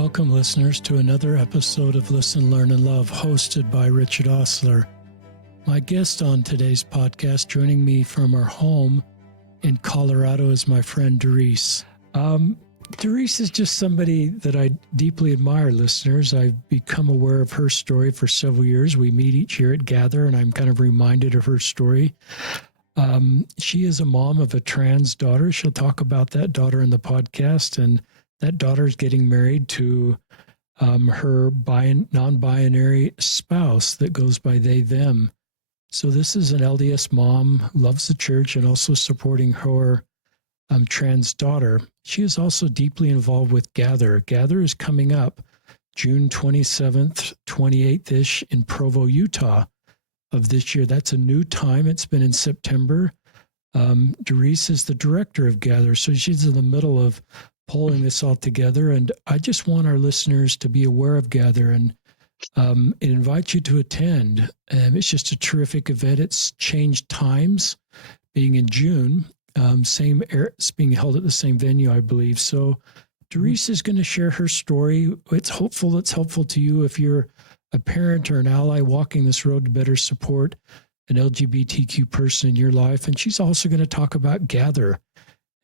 Welcome, listeners, to another episode of Listen, Learn, and Love, hosted by Richard Ostler. My guest on today's podcast, joining me from our home in Colorado, is my friend Darice. Darice is just somebody that I deeply admire, listeners. I've become aware of her story for several years. We meet each year at Gather, and I'm kind of reminded of her story. She is a mom of a trans daughter. She'll talk about that daughter in the podcast, and that daughter is getting married to her non-binary spouse that goes by they, them. So this is an LDS mom who loves the church and also supporting her trans daughter. She is also deeply involved with Gather. Gather is coming up June 27th, 28th-ish in Provo, Utah of this year. That's a new time. It's been in September. Darice is the director of Gather, so she's in the middle of pulling this all together. And I just want our listeners to be aware of Gather and invite you to attend. It's just a terrific event. It's changed times, being in June. It's being held at the same venue, I believe. So Darice is going to share her story. It's helpful to you if you're a parent or an ally walking this road to better support an LGBTQ person in your life. And she's also going to talk about Gather.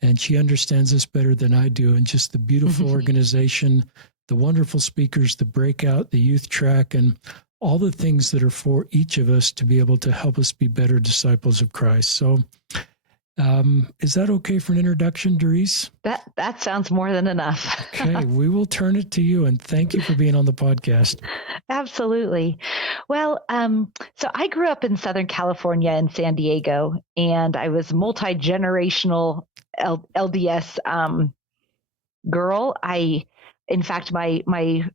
And she understands this better than I do, and just the beautiful organization, the wonderful speakers, the breakout, the youth track, and all the things that are for each of us to be able to help us be better disciples of Christ. So is that okay for an introduction, Darice? That sounds more than enough. Okay, we will turn it to you, and thank you for being on the podcast. Absolutely. Well, so I grew up in Southern California in San Diego, and I was multi-generational LDS girl. In fact, my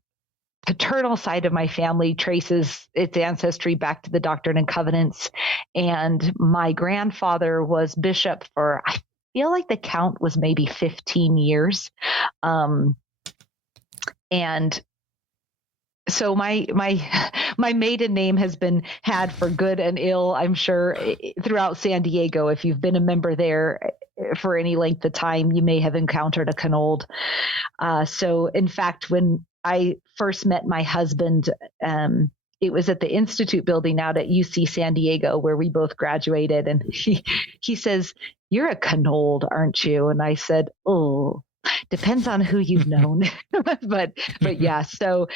paternal side of my family traces its ancestry back to the Doctrine and Covenants. And my grandfather was bishop for, I feel like the count was maybe 15 years. And so my maiden name has been had for good and ill, I'm sure, throughout San Diego. If you've been a member there for any length of time, you may have encountered a Canold. So in fact, when I first met my husband, it was at the Institute building out at UC San Diego, where we both graduated. And he says, "You're a Canold, aren't you?" And I said, "Oh, depends on who you've known." but yeah, so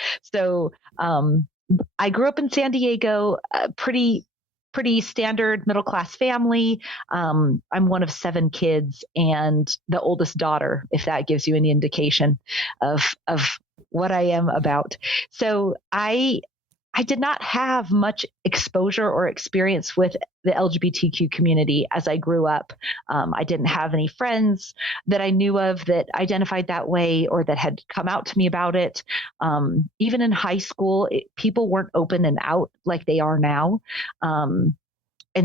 I grew up in San Diego, pretty standard middle class family. I'm one of 7 kids and the oldest daughter, if that gives you any indication of what I am about. So I did not have much exposure or experience with the LGBTQ community as I grew up. I didn't have any friends that I knew of that identified that way or that had come out to me about it. Even in high school, people weren't open and out like they are now. And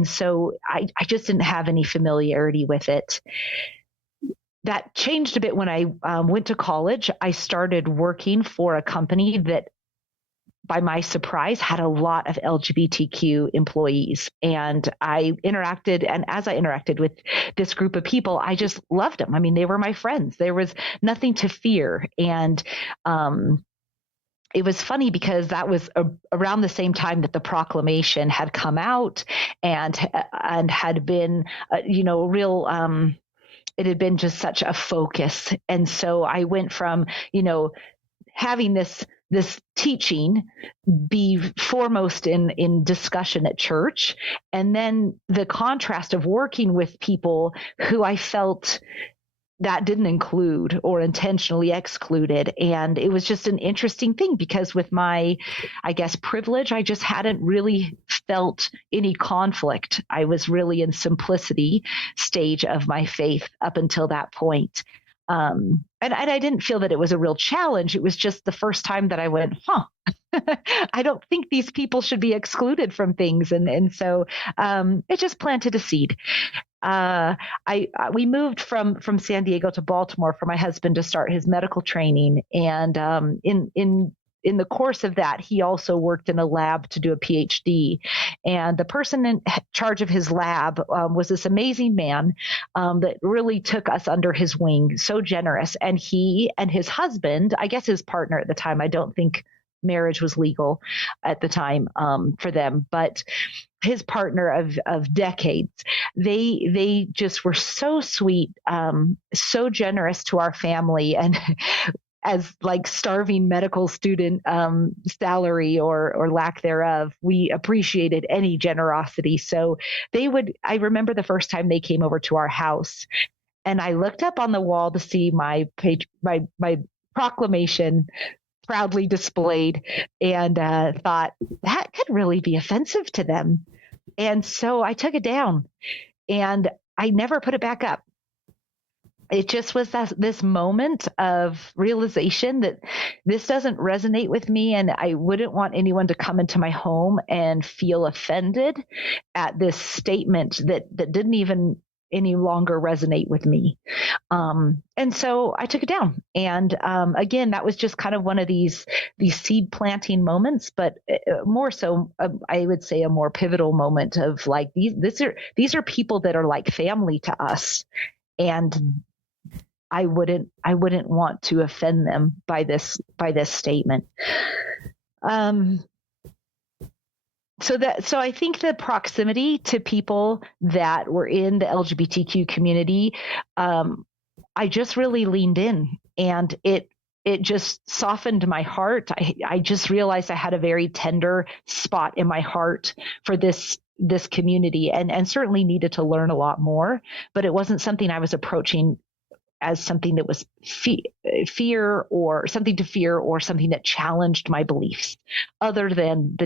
so I just didn't have any familiarity with it. That changed a bit when I went to college. I started working for a company that, by my surprise, had a lot of LGBTQ employees. And I interacted, and as I interacted with this group of people, I just loved them. I mean, they were my friends. There was nothing to fear. And it was funny because that was around the same time that the proclamation had come out and had been, real, it had been just such a focus. And so I went from, having this teaching be foremost in discussion at church, and then the contrast of working with people who I felt that didn't include or intentionally excluded. And it was just an interesting thing because with my, I guess, privilege, I just hadn't really felt any conflict. I was really in simplicity stage of my faith up until that point. And I didn't feel that it was a real challenge. It was just the first time that I went, I don't think these people should be excluded from things. And so it just planted a seed. We moved from San Diego to Baltimore for my husband to start his medical training. And in in the course of that, he also worked in a lab to do a PhD. And the person in charge of his lab was this amazing man that really took us under his wing, so generous. And he and his husband, I guess his partner at the time, I don't think marriage was legal at the time for them, but his partner of decades, they just were so sweet, so generous to our family. And as like starving medical student salary or lack thereof, we appreciated any generosity. So I remember the first time they came over to our house, and I looked up on the wall to see my proclamation proudly displayed, and thought that could really be offensive to them. And so I took it down, and I never put it back up. It just was this moment of realization that this doesn't resonate with me, and I wouldn't want anyone to come into my home and feel offended at this statement that didn't even any longer resonate with me. And so I took it down. And again, that was just kind of one of these seed planting moments, but more so, I would say a more pivotal moment of like, these are people that are like family to us. And I wouldn't want to offend them by this statement. So I think the proximity to people that were in the LGBTQ community, I just really leaned in, and it just softened my heart. I just realized I had a very tender spot in my heart for this community, and certainly needed to learn a lot more, but it wasn't something I was approaching as something that was fear or something to fear or something that challenged my beliefs, other than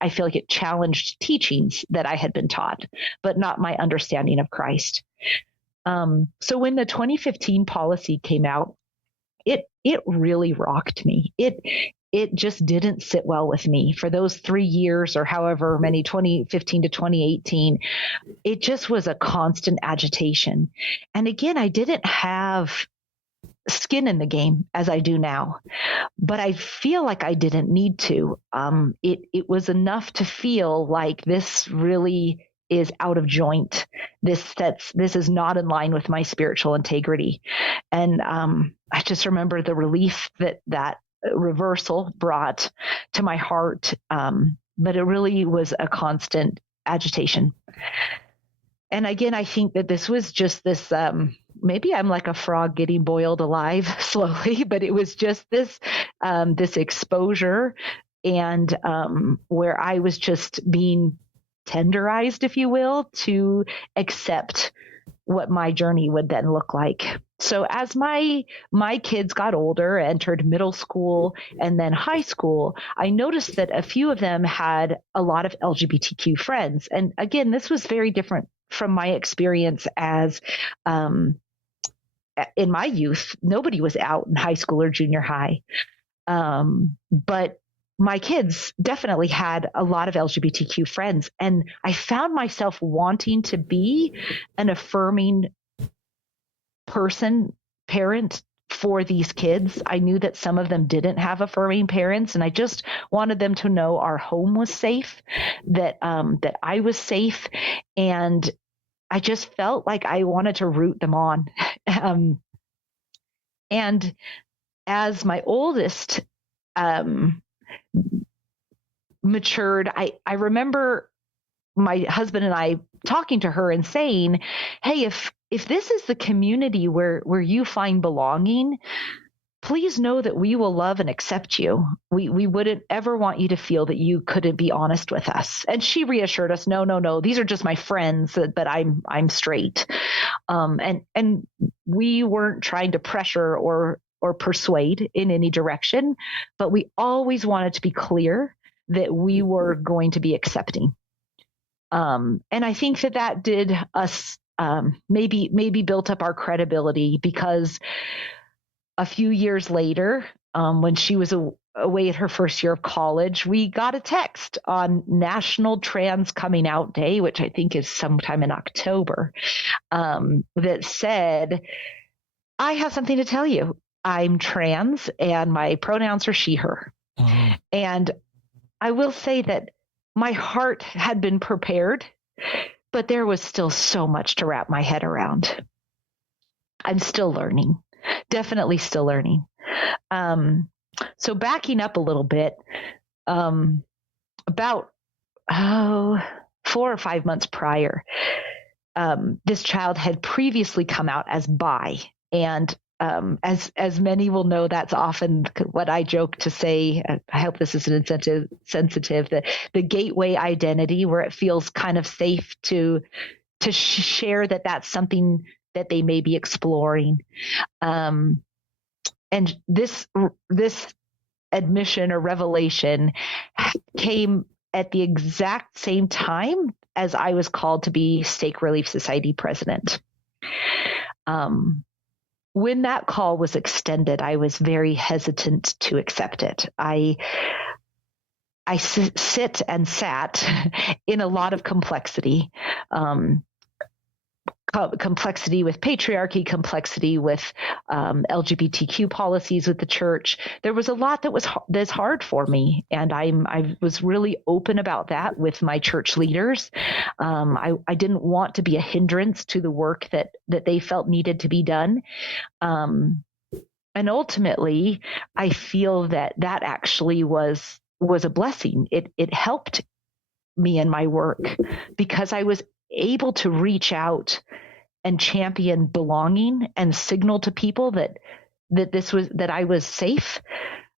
I feel like it challenged teachings that I had been taught, but not my understanding of Christ. So when the 2015 policy came out, it really rocked me. It just didn't sit well with me for those 3 years or however many, 2015 to 2018. It just was a constant agitation. And again, I didn't have skin in the game as I do now, but I feel like I didn't need to. It was enough to feel like this really is out of joint. This is not in line with my spiritual integrity. And I just remember the relief that reversal brought to my heart. But it really was a constant agitation. And again, I think that this was just this, maybe I'm like a frog getting boiled alive slowly, but it was just this exposure, and where I was just being tenderized, if you will, to accept what my journey would then look like. So as my kids got older, entered middle school and then high school, I noticed that a few of them had a lot of LGBTQ friends. And again, this was very different from my experience as in my youth. Nobody was out in high school or junior high. But my kids definitely had a lot of LGBTQ friends. And I found myself wanting to be an affirming parent for these kids. I knew that some of them didn't have affirming parents, and I just wanted them to know our home was safe, that I was safe, and I just felt like I wanted to root them on. And as my oldest matured, I remember my husband and I talking to her and saying, hey, if this is the community where you find belonging, please know that we will love and accept you. We wouldn't ever want you to feel that you couldn't be honest with us. And she reassured us, no, these are just my friends, but I'm straight. And we weren't trying to pressure or persuade in any direction, but we always wanted to be clear that we were going to be accepting. And I think that did us maybe built up our credibility, because a few years later, when she was away at her first year of college, we got a text on National Trans Coming Out Day, which I think is sometime in October, that said, I have something to tell you. I'm trans and my pronouns are she, her. Wow. And I will say that my heart had been prepared, but there was still so much to wrap my head around. I'm still learning, definitely still learning. So backing up a little bit, about 4 or 5 months prior, this child had previously come out as bi, and as many will know, that's often what I joke to say. I hope this isn't sensitive. The gateway identity, where it feels kind of safe to share that that's something that they may be exploring. And this admission or revelation came at the exact same time as I was called to be Stake Relief Society president. When that call was extended, I was very hesitant to accept it. I sit and sat in a lot of complexity. Complexity with patriarchy, complexity with LGBTQ policies with the church. There was a lot that's hard for me, and I was really open about that with my church leaders. I didn't want to be a hindrance to the work that they felt needed to be done. And ultimately, I feel that actually was a blessing. It helped me in my work because I was able to reach out and champion belonging and signal to people that I was safe.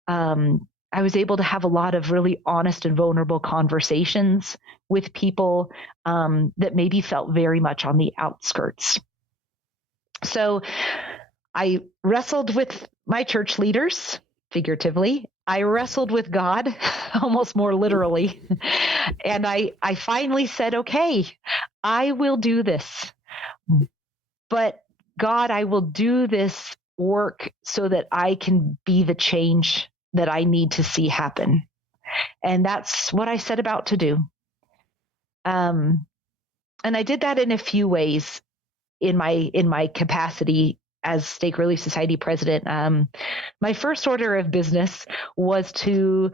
I was able to have a lot of really honest and vulnerable conversations with people that maybe felt very much on the outskirts. So I wrestled with my church leaders, figuratively. I wrestled with God, almost more literally. And I finally said, okay, I will do this. But God, I will do this work so that I can be the change that I need to see happen. And that's what I set about to do. And I did that in a few ways in my capacity as Stake Relief Society president. My first order of business was to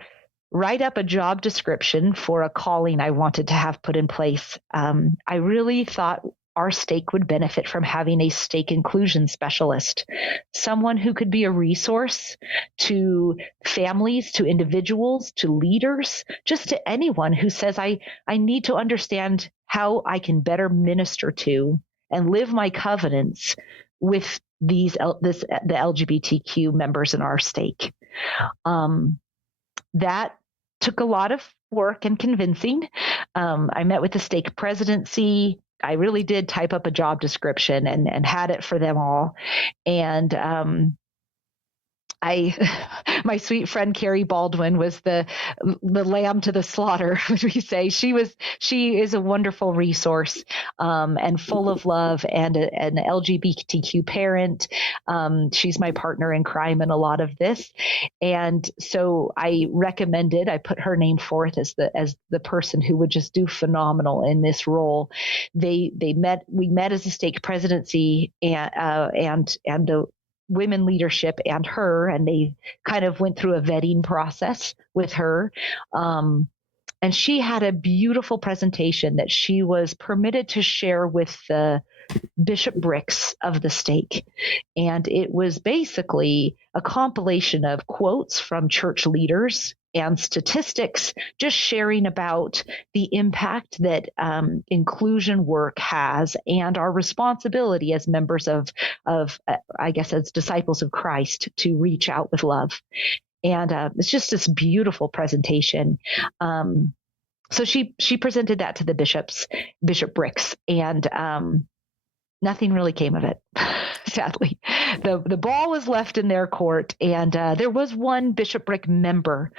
write up a job description for a calling I wanted to have put in place. I really thought our stake would benefit from having a stake inclusion specialist, someone who could be a resource to families, to individuals, to leaders, just to anyone who says, I need to understand how I can better minister to and live my covenants with the LGBTQ members in our stake. That took a lot of work and convincing. I met with the stake presidency. I really did type up a job description and had it for them all. And my sweet friend Carrie Baldwin was the lamb to the slaughter, would we say. She is a wonderful resource and full of love, and an LGBTQ parent. She's my partner in crime in a lot of this. And so I put her name forth as the person who would just do phenomenal in this role. We met as a stake presidency and the women leadership and her, and they kind of went through a vetting process with her. And she had a beautiful presentation that she was permitted to share with the Bishop Bricks of the stake. And it was basically a compilation of quotes from church leaders and statistics, just sharing about the impact that inclusion work has and our responsibility as members of I guess, as disciples of Christ, to reach out with love. And it's just this beautiful presentation. So she presented that to the Bishop Bricks, and nothing really came of it. Sadly, the ball was left in their court, and there was one Bishop Brick member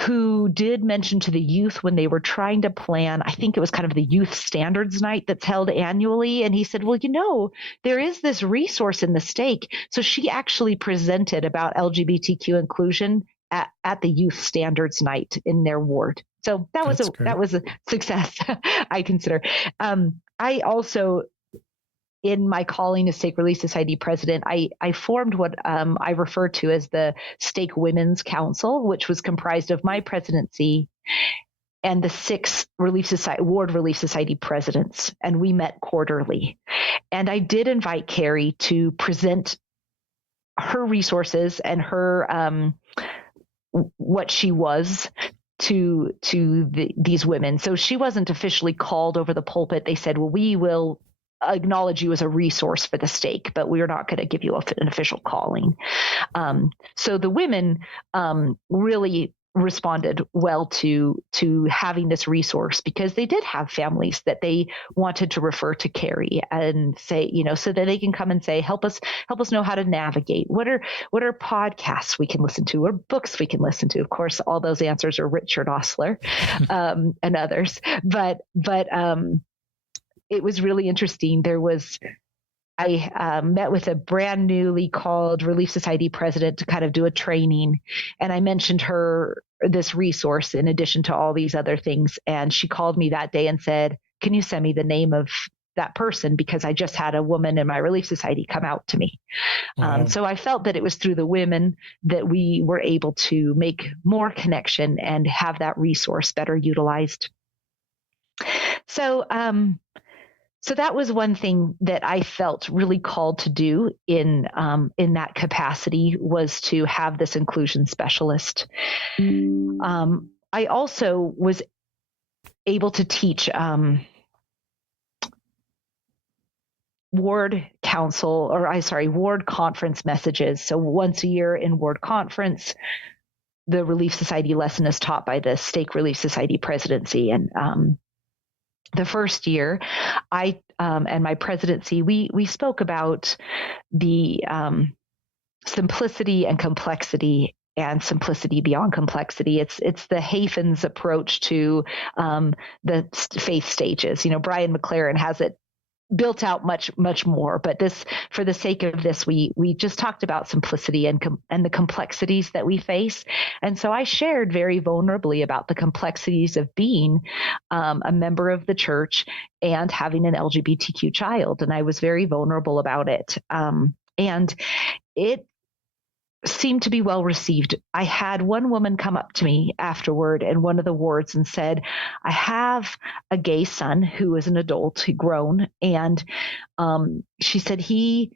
who did mention to the youth when they were trying to plan, I think it was kind of the youth standards night that's held annually. And he said, well, there is this resource in the stake. So she actually presented about LGBTQ inclusion at the youth standards night in their ward. So that was a success, I consider. I also, in my calling as Stake Relief Society president, I formed what I refer to as the Stake Women's Council, which was comprised of my presidency and the 6 Ward Relief Society presidents, and we met quarterly. And I did invite Carrie to present her resources and her what she was to these women. So she wasn't officially called over the pulpit. They said, well, we will acknowledge you as a resource for the stake, but we're not going to give you an official calling. So the women really responded well to having this resource, because they did have families that they wanted to refer to Carrie and say, so that they can come and say, help us know how to navigate. What are podcasts we can listen to, or books we can listen to? Of course, all those answers are Richard Ostler and others. But it was really interesting. I met with a brand newly called Relief Society president to kind of do a training. And I mentioned her this resource in addition to all these other things. And she called me that day and said, can you send me the name of that person? Because I just had a woman in my Relief Society come out to me. Wow. So I felt that it was through the women that we were able to make more connection and have that resource better utilized. So that was one thing that I felt really called to do in that capacity, was to have this inclusion specialist. I also was able to teach ward conference messages. So once a year in ward conference, the Relief Society lesson is taught by the Stake Relief Society presidency. And the first year, I and my presidency, we spoke about the simplicity and complexity, and simplicity beyond complexity. It's the Hafen's approach to the faith stages. Brian McLaren has it built out much more, but this, for the sake of this, we just talked about simplicity and the complexities that we face. And so I shared very vulnerably about the complexities of being a member of the church and having an LGBTQ child, and I was very vulnerable about it, and it seemed to be well received. I had one woman come up to me afterward in one of the wards and said, I have a gay son who is an adult, grown, and she said he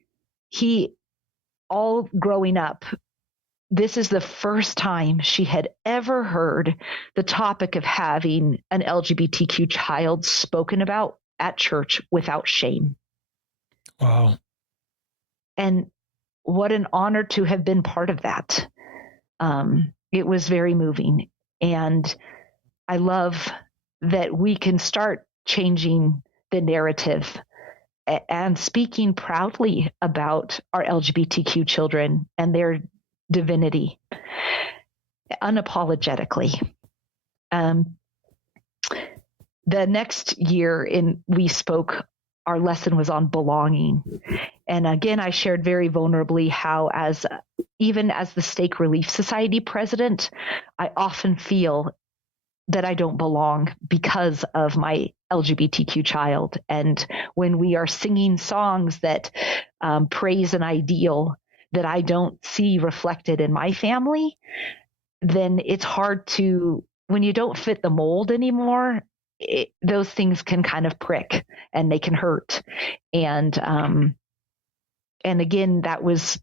all growing up, this is the first time she had ever heard the topic of having an LGBTQ child spoken about at church without shame. Wow. And what an honor to have been part of that. It was very moving. And I love that we can start changing the narrative and speaking proudly about our LGBTQ children and their divinity unapologetically. The next year we spoke, our lesson was on belonging. And again, I shared very vulnerably how even as the Stake Relief Society president, I often feel that I don't belong because of my LGBTQ child. And when we are singing songs that praise an ideal that I don't see reflected in my family, then it's hard to, when you don't fit the mold anymore, those things can kind of prick and they can hurt. And again, that was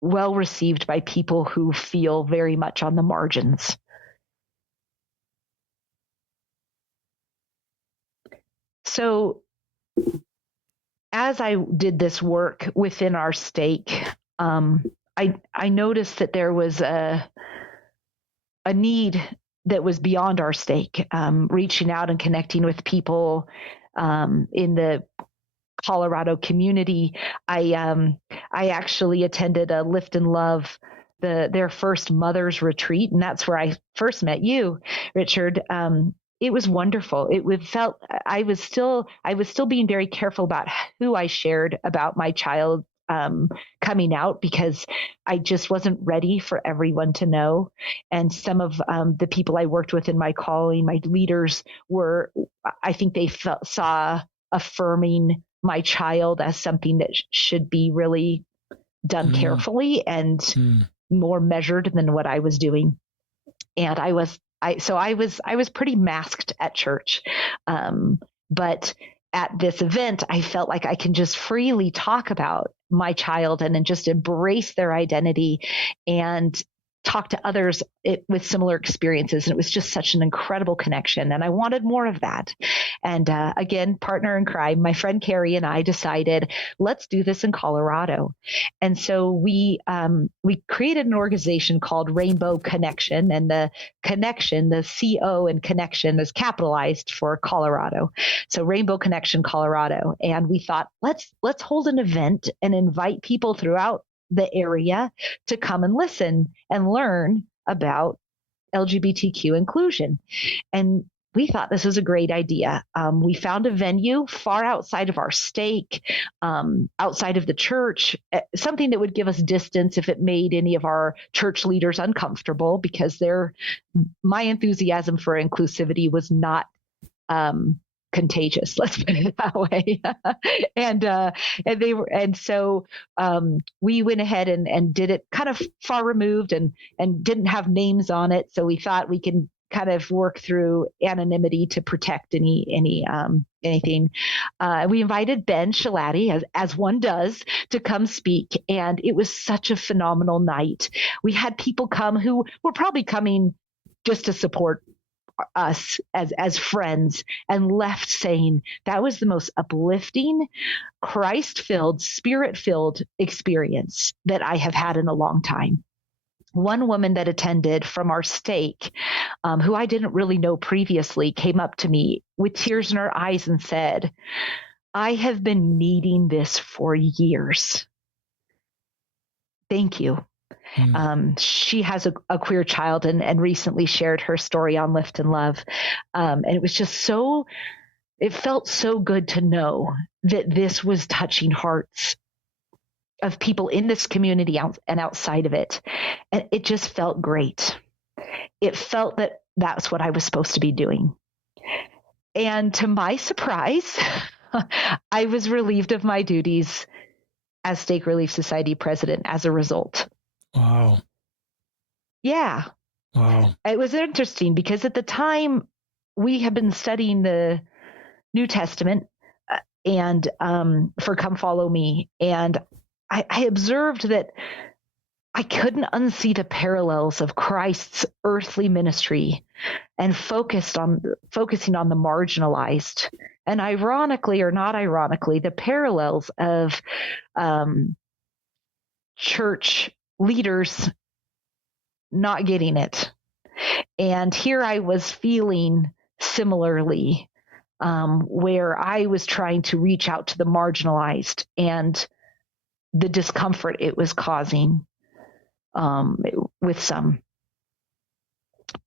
well received by people who feel very much on the margins. So as I did this work within our stake, I noticed that there was a need that was beyond our stake, reaching out and connecting with people in the Colorado community. I actually attended a Lift and Love, their first mother's retreat, and that's where I first met you, Richard. It was wonderful. Felt I was still being very careful about who I shared about my child coming out, because I just wasn't ready for everyone to know. And some of the people I worked with in my calling, my leaders, I think they saw affirming my child as something that should be really done carefully and more measured than what I was doing. And I was pretty masked at church. But at this event, I felt like I can just freely talk about my child and then just embrace their identity and talk to others with similar experiences. And it was just such an incredible connection. And I wanted more of that. And again, partner in crime, my friend Carrie and I decided, let's do this in Colorado. And so we created an organization called Rainbow Connection, and the connection, the CO in connection is capitalized for Colorado. So Rainbow Connection Colorado. And we thought, let's hold an event and invite people throughout the area to come and listen and learn about LGBTQ inclusion. And we thought this was a great idea. We found a venue far outside of our stake, outside of the church, something that would give us distance if it made any of our church leaders uncomfortable, because my enthusiasm for inclusivity was not contagious, let's put it that way. So we went ahead and did it kind of far removed and didn't have names on it. So we thought we can kind of work through anonymity to protect anything. We invited Ben Shalati, as one does, to come speak. And it was such a phenomenal night. We had people come who were probably coming just to support us as friends, and left saying that was the most uplifting, Christ-filled, Spirit-filled experience that I have had in a long time. One woman that attended from our stake, who I didn't really know previously, came up to me with tears in her eyes and said, I have been needing this for years. Thank you. She has a queer child and recently shared her story on Lift and Love. And it was just it felt so good to know that this was touching hearts of people in this community and outside of it. And it just felt great. It felt that that's what I was supposed to be doing. And to my surprise, I was relieved of my duties as Stake Relief Society president as a result. Wow. Yeah. Wow. It was interesting because at the time we had been studying the New Testament and for Come Follow Me. And I observed that I couldn't unsee the parallels of Christ's earthly ministry and focusing on the marginalized. And ironically or not ironically, the parallels of church leaders not getting it. And here I was feeling similarly, where I was trying to reach out to the marginalized and the discomfort it was causing with some.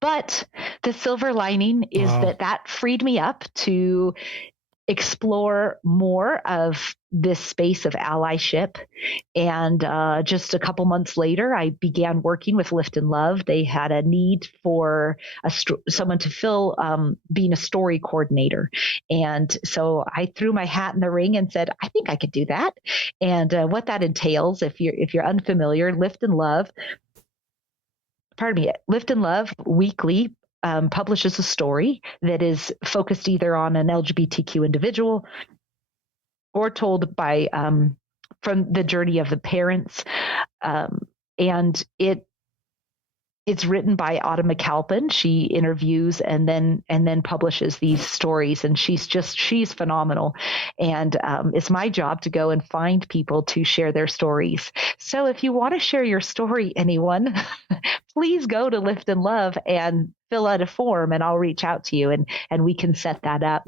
But the silver lining is that freed me up to explore more of this space of allyship. And just a couple months later, I began working with Lift and Love. They had a need for someone to fill being a story coordinator. And so I threw my hat in the ring and said, I think I could do that. And what that entails, if you're unfamiliar, Lift and Love weekly publishes a story that is focused either on an LGBTQ individual or told by from the journey of the parents, and it's written by Autumn McAlpin. She interviews and then publishes these stories, and she's phenomenal. And it's my job to go and find people to share their stories. So if you want to share your story, anyone, please go to Lift and Love and fill out a form, and I'll reach out to you and we can set that up.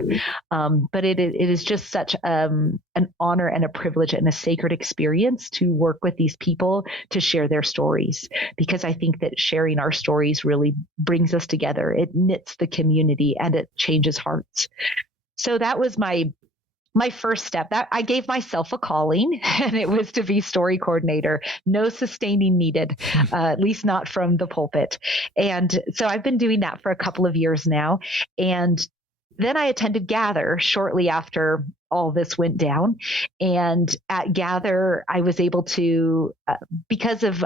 But it is just such an honor and a privilege and a sacred experience to work with these people to share their stories, because I think that sharing our stories really brings us together. It knits the community and it changes hearts. So that was my first step. That I gave myself a calling, and it was to be story coordinator. No sustaining needed, at least not from the pulpit. And so I've been doing that for a couple of years now. And then I attended Gather shortly after all this went down. And at Gather, I was able to, because of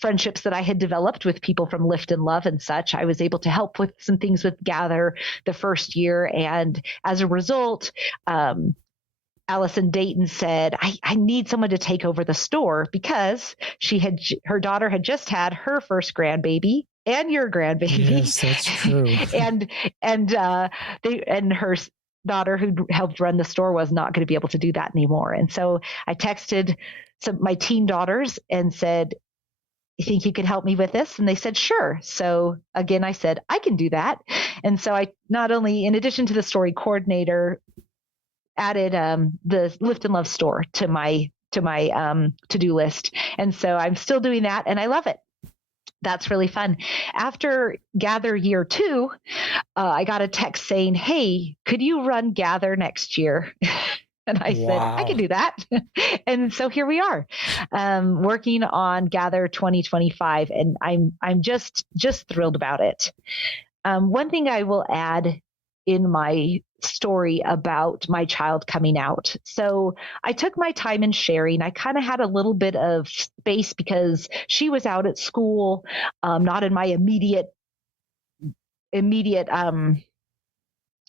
friendships that I had developed with people from Lift and Love and such, I was able to help with some things with Gather the first year. And as a result, Allison Dayton said, I need someone to take over the store, because her daughter had just had her first grandbaby and your grandbaby. Yes, that's true. and her daughter, who helped run the store, was not going to be able to do that anymore. And so I texted my teen daughters and said, you think you could help me with this? And they said, sure. So again, I said, I can do that. And so I not only, in addition to the story coordinator, added the Lift and Love store to my to-do list. And so I'm still doing that, and I love it. That's really fun. After Gather year 2, I got a text saying, hey, could you run Gather next year? And I said, I can do that. And so here we are, working on Gather 2025, and I'm just thrilled about it. One thing I will add in my story about my child coming out. So I took my time in sharing. I kind of had a little bit of space because she was out at school, not in my immediate,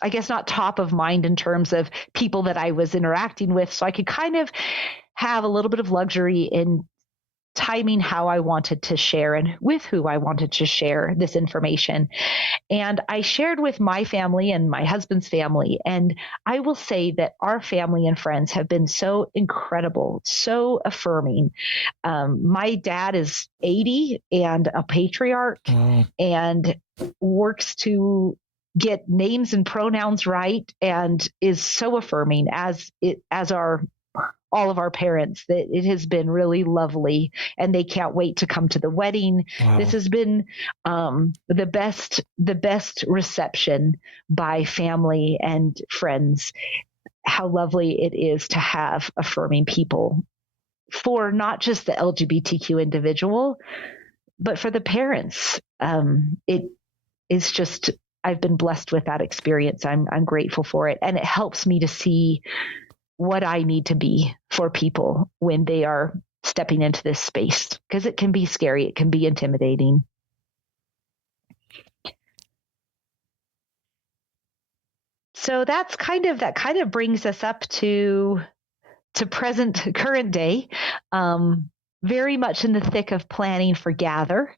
I guess not top of mind in terms of people that I was interacting with. So I could kind of have a little bit of luxury in timing how I wanted to share and with who I wanted to share this information. And I shared with my family and my husband's family. And I will say that our family and friends have been so incredible, so affirming. My dad is 80 and a patriarch, and works to get names and pronouns right, and is so affirming, as are all of our parents. That it has been really lovely, and they can't wait to come to the wedding. Wow. This has been the best reception by family and friends. How lovely it is to have affirming people for not just the LGBTQ individual, but for the parents. It is just, I've been blessed with that experience. I'm grateful for it, and it helps me to see what I need to be for people when they are stepping into this space, because it can be scary. It can be intimidating. So that kind of brings us up to current day, very much in the thick of planning for Gather.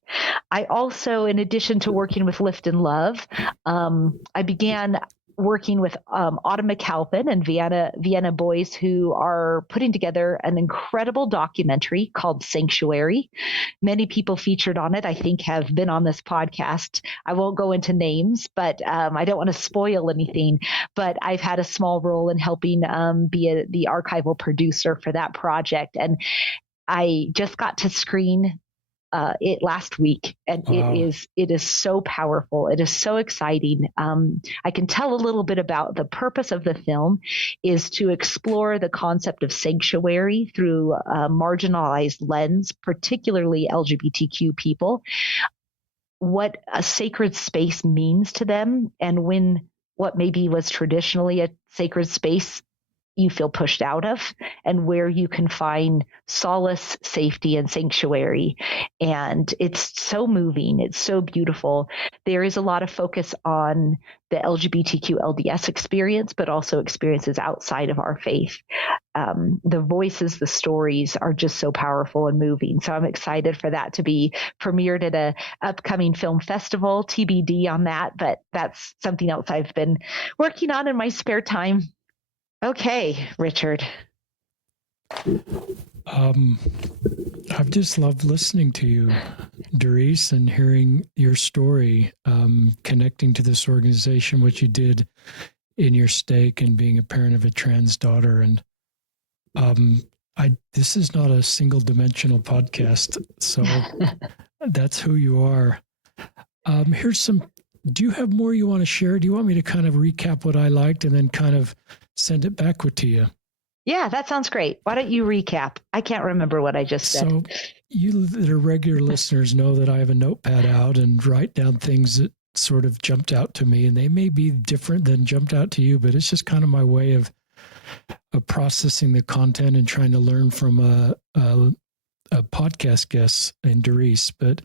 I also, in addition to working with Lift and Love, I began working with Autumn McAlpin and Vienna Boys, who are putting together an incredible documentary called Sanctuary. Many people featured on it, I think, have been on this podcast. I won't go into names, but I don't want to spoil anything. But I've had a small role in helping be the archival producer for that project. And I just got to screen it last week, and wow. It is so powerful. It is so exciting. I can tell a little bit about the purpose of the film is to explore the concept of sanctuary through a marginalized lens, particularly LGBTQ people, what a sacred space means to them, and when what maybe was traditionally a sacred space you feel pushed out of, and where you can find solace, safety, and sanctuary. And it's so moving. It's so beautiful. There is a lot of focus on the LGBTQ LDS experience, but also experiences outside of our faith. The voices, the stories are just so powerful and moving. So I'm excited for that to be premiered at a upcoming film festival, TBD on that, but that's something else I've been working on in my spare time. Okay, Richard. I've just loved listening to you, Darice, and hearing your story, connecting to this organization, what you did in your stake, and being a parent of a trans daughter. And this is not a single-dimensional podcast, so that's who you are. Do you have more you want to share? Do you want me to kind of recap what I liked and then kind of send it backward to you? Yeah, that sounds great. Why don't you recap? I can't remember what I just said. So you that are regular listeners know that I have a notepad out and write down things that sort of jumped out to me, and they may be different than jumped out to you, but it's just kind of my way of processing the content and trying to learn from a podcast guest in Darice. But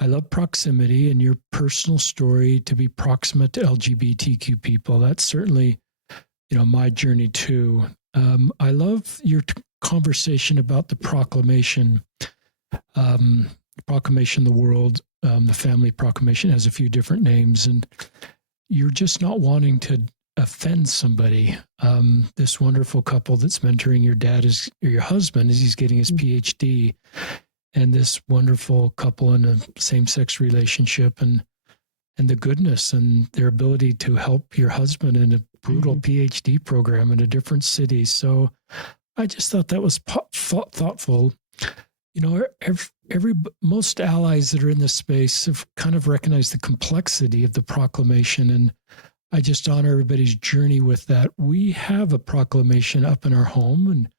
I love proximity and your personal story to be proximate to LGBTQ people. That's certainly, my journey too. I love your conversation about the proclamation of the world. The family proclamation has a few different names, and you're just not wanting to offend somebody. This wonderful couple that's mentoring your dad or your husband as he's getting his PhD, and this wonderful couple in a same-sex relationship, and the goodness and their ability to help your husband in a brutal PhD program in a different city. So I just thought that was thoughtful. Most allies that are in this space have kind of recognized the complexity of the proclamation, and I just honor everybody's journey with that. We have a proclamation up in our home, and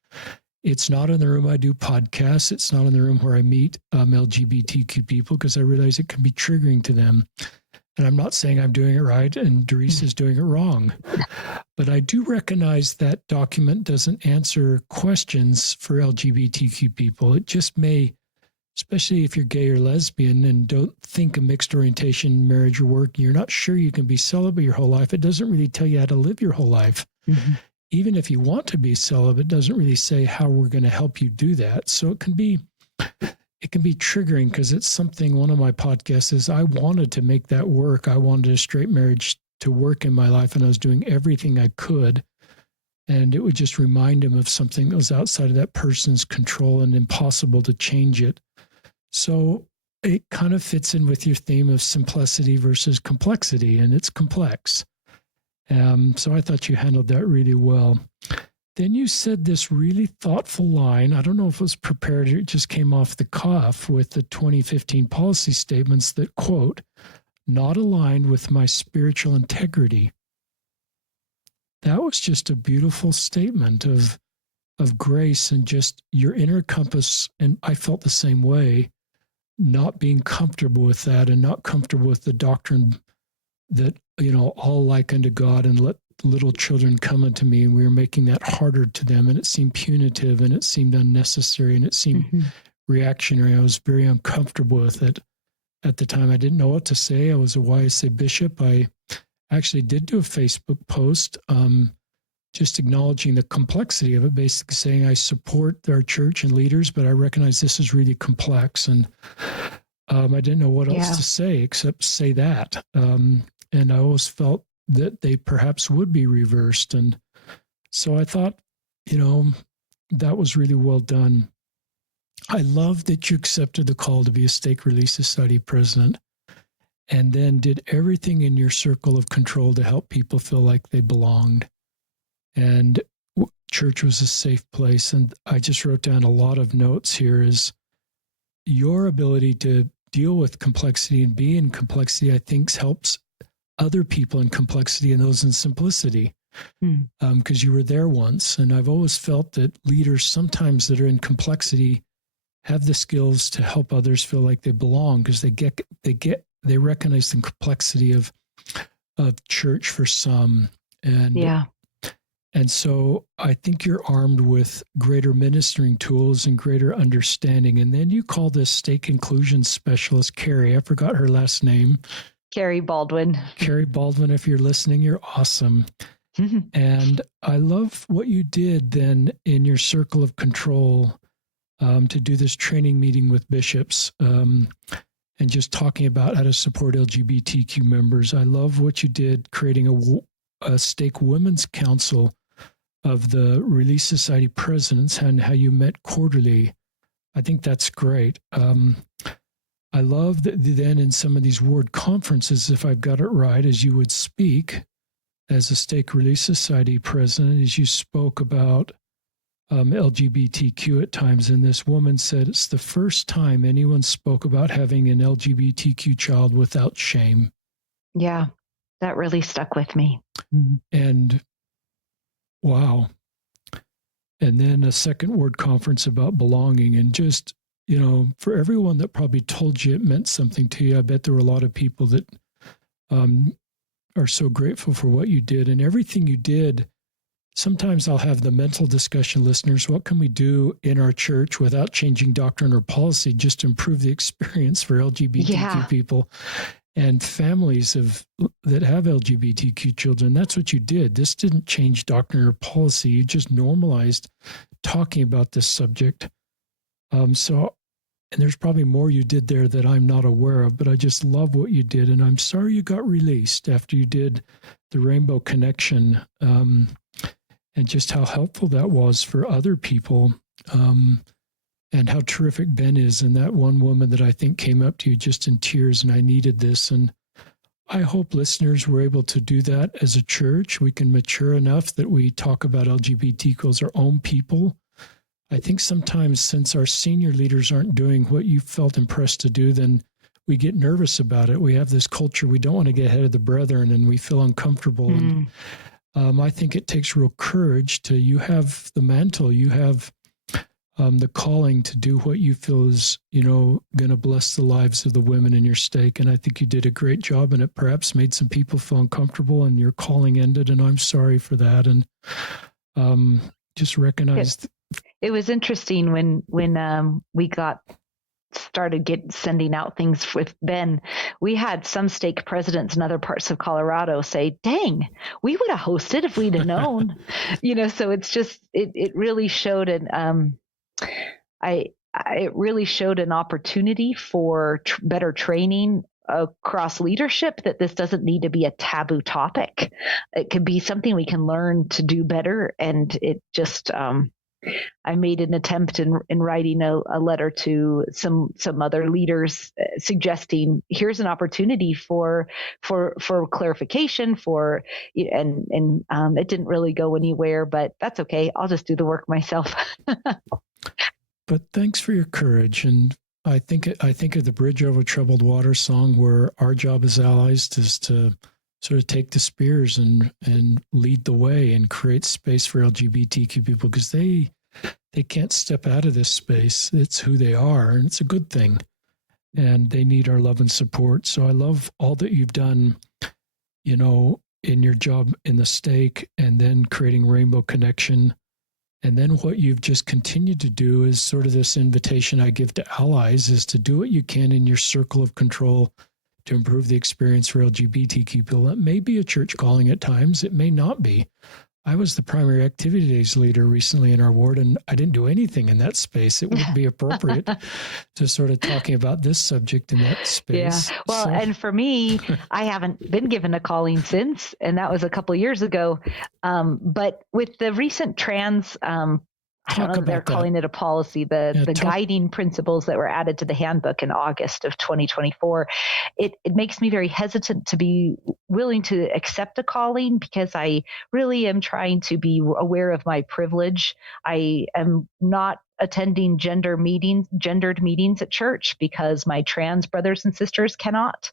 it's not in the room I do podcasts. It's not in the room where I meet LGBTQ people, because I realize it can be triggering to them. And I'm not saying I'm doing it right and Darice is doing it wrong, but I do recognize that document doesn't answer questions for LGBTQ people. It just may, especially if you're gay or lesbian and don't think a mixed orientation marriage or work, you're not sure you can be celibate your whole life. It doesn't really tell you how to live your whole life. Even if you want to be celibate, it doesn't really say how we're going to help you do that. So it can be triggering, because it's something, one of my podcasts is I wanted to make that work. I wanted a straight marriage to work in my life, and I was doing everything I could. And it would just remind him of something that was outside of that person's control and impossible to change it. So it kind of fits in with your theme of simplicity versus complexity, and it's complex. So I thought you handled that really well. Then you said this really thoughtful line. I don't know if it was prepared or it just came off the cuff with the 2015 policy statements that, quote, not aligned with my spiritual integrity. That was just a beautiful statement of grace and just your inner compass. And I felt the same way, not being comfortable with that and not comfortable with the doctrine that, all like unto God and let little children come unto me, and we were making that harder to them, and it seemed punitive, and it seemed unnecessary, and it seemed reactionary. I was very uncomfortable with it at the time. I didn't know what to say. I was a YSA bishop. I actually did do a Facebook post just acknowledging the complexity of it, basically saying I support our church and leaders, but I recognize this is really complex, and I didn't know what else to say except say that. And I always felt that they perhaps would be reversed. And so I thought, that was really well done. I love that you accepted the call to be a Stake Relief Society president and then did everything in your circle of control to help people feel like they belonged. And church was a safe place. And I just wrote down a lot of notes here is your ability to deal with complexity and be in complexity, I think helps other people in complexity and those in simplicity, because you were there once. And I've always felt that leaders sometimes that are in complexity have the skills to help others feel like they belong, because they recognize the complexity of church for some. And so I think you're armed with greater ministering tools and greater understanding. And then you call this stake inclusion specialist, Carrie. I forgot her last name. Carrie Baldwin. Carrie Baldwin, if you're listening, you're awesome. And I love what you did then in your circle of control to do this training meeting with bishops and just talking about how to support LGBTQ members. I love what you did creating a stake women's council of the Relief Society presidents and how you met quarterly. I think that's great. I love that then in some of these ward conferences, if I've got it right, as you would speak as a Stake Relief Society president, as you spoke about LGBTQ at times, and this woman said it's the first time anyone spoke about having an LGBTQ child without shame. Yeah, that really stuck with me. And wow. And then a second ward conference about belonging, and just, for everyone that probably told you it meant something to you, I bet there were a lot of people that are so grateful for what you did. And everything you did sometimes I'll have the mental discussion, listeners, what can we do in our church without changing doctrine or policy just to improve the experience for LGBTQ people and families that have LGBTQ children? That's what you did. This didn't change doctrine or policy. You just normalized talking about this subject. And there's probably more you did there that I'm not aware of, but I just love what you did. And I'm sorry you got released after you did the Rainbow Connection, and just how helpful that was for other people, and how terrific Ben is. And that one woman that I think came up to you just in tears, and I needed this. And I hope listeners were able to do that as a church. We can mature enough that we talk about LGBT as our own people. I think sometimes since our senior leaders aren't doing what you felt impressed to do, then we get nervous about it. We have this culture, we don't want to get ahead of the brethren, and we feel uncomfortable. And I think it takes real courage you have the mantle, you have the calling to do what you feel is, going to bless the lives of the women in your stake. And I think you did a great job, and it perhaps made some people feel uncomfortable, and your calling ended, and I'm sorry for that. And just recognize it was interesting when we got started sending out things with Ben. We had some stake presidents in other parts of Colorado say, "Dang, we would have hosted if we'd have known." So it's just it really showed it really showed an opportunity for better training across leadership, that this doesn't need to be a taboo topic. It could be something we can learn to do better. And it just I made an attempt in writing a letter to some other leaders, suggesting here's an opportunity for clarification, and it didn't really go anywhere, but that's okay. I'll just do the work myself. But thanks for your courage. And I think of the Bridge Over Troubled Water song, where our job as allies is to sort of take the spears and lead the way and create space for LGBTQ people, because they can't step out of this space. It's who they are, and it's a good thing. And they need our love and support. So I love all that you've done, in your job in the stake, and then creating Rainbow Connection. And then what you've just continued to do is sort of this invitation I give to allies, is to do what you can in your circle of control to improve the experience for LGBTQ people. It may be a church calling at times. It may not be. I was the primary activity days leader recently in our ward, and I didn't do anything in that space. It wouldn't be appropriate to sort of talking about this subject in that space. Yeah. Well, and for me, I haven't been given a calling since, and that was a couple of years ago. But with the recent trans, I don't know if they're calling it a policy, the guiding principles that were added to the handbook in August of 2024, it makes me very hesitant to be willing to accept a calling, because I really am trying to be aware of my privilege. I am not attending gendered meetings at church because my trans brothers and sisters cannot.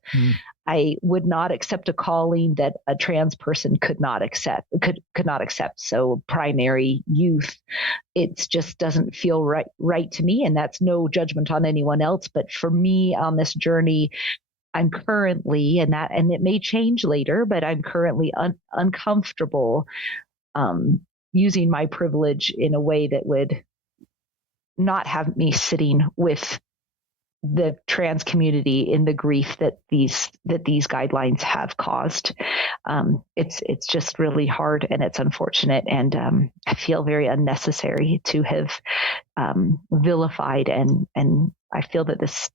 I would not accept a calling that a trans person could not accept. So primary youth, it just doesn't feel right to me. And that's no judgment on anyone else. But for me on this journey, I'm currently, and it may change later, but I'm currently uncomfortable using my privilege in a way that would not have me sitting with the trans community in the grief that these guidelines have caused. It's just really hard, and it's unfortunate, and I feel very unnecessary to have vilified, and I feel that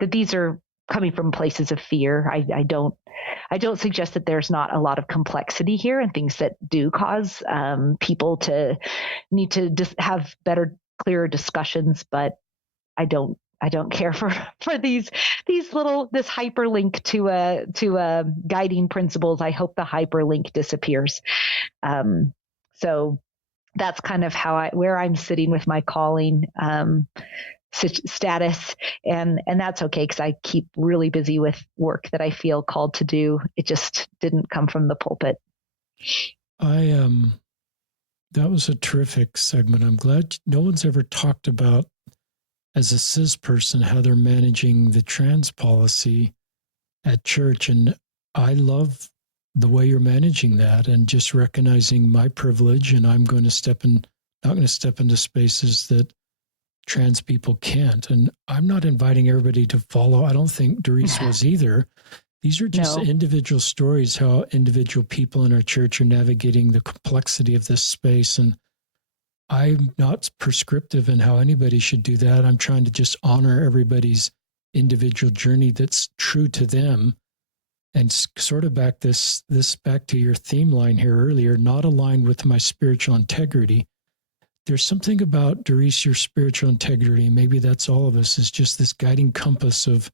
these are coming from places of fear. I don't suggest that there's not a lot of complexity here and things that do cause people to need to just have better, clearer discussions, but I don't care for this hyperlink to guiding principles. I hope the hyperlink disappears. So that's kind of where I'm sitting with my calling status, and that's okay, because I keep really busy with work that I feel called to do. It just didn't come from the pulpit. That was a terrific segment. I'm glad no one's ever talked about, as a cis person, how they're managing the trans policy at church. And I love the way you're managing that, and just recognizing my privilege, and I'm going to not going to step into spaces that trans people can't. And I'm not inviting everybody to follow. I don't think Darice was either. These are just individual stories, how individual people in our church are navigating the complexity of this space. And I'm not prescriptive in how anybody should do that. I'm trying to just honor everybody's individual journey that's true to them, and sort of back this back to your theme line here earlier, not aligned with my spiritual integrity. There's something about, Darice, your spiritual integrity, maybe that's all of us, is just this guiding compass of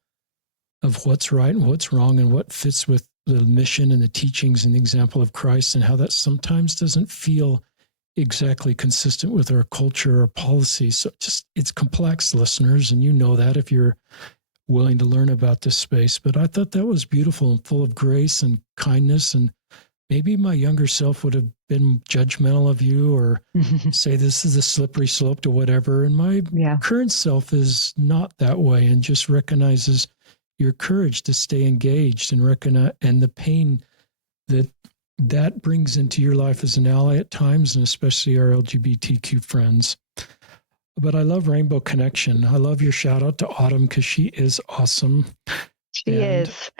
what's right and what's wrong and what fits with the mission and the teachings and the example of Christ, and how that sometimes doesn't feel exactly consistent with our culture or policy. So it's complex, listeners, and you know that if you're willing to learn about this space. But I thought that was beautiful and full of grace and kindness. And maybe my younger self would have been judgmental of you or say this is a slippery slope to whatever. And my current self is not that way, and just recognizes your courage to stay engaged and recognize, and the pain that brings into your life as an ally at times, and especially our LGBTQ friends. But I love Rainbow Connection. I love your shout out to Autumn, because she is awesome. She is.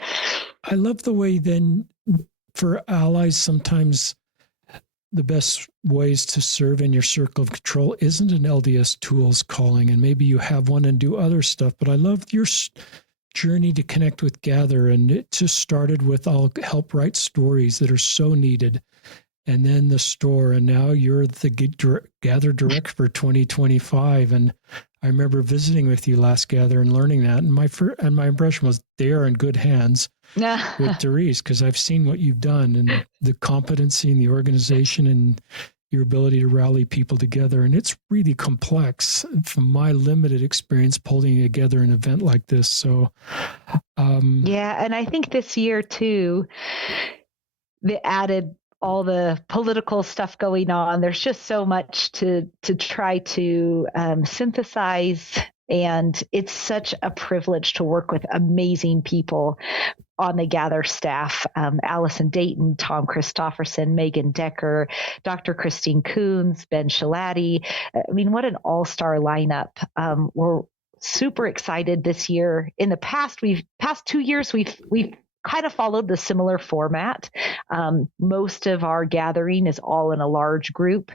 I love the way then for allies, sometimes the best ways to serve in your circle of control isn't an LDS tools calling, and maybe you have one and do other stuff. But I love your journey to connect with Gather, and it just started with I'll help write stories that are so needed, and then the store, and now you're the Gather director for 2025. And I remember visiting with you last Gather and learning that, and my impression was they are in good hands with Darice, because I've seen what you've done and the competency in the organization and your ability to rally people together. And it's really complex from my limited experience pulling together an event like this. So, and I think this year too, they added all the political stuff going on. There's just so much to try to synthesize. And it's such a privilege to work with amazing people on the Gather staff. Allison Dayton, Tom Christofferson, Megan Decker, Dr. Christine Coons, Ben Shalati. I mean, what an all-star lineup. We're super excited this year. In the past 2 years, we've kind of followed the similar format. Most of our gathering is all in a large group,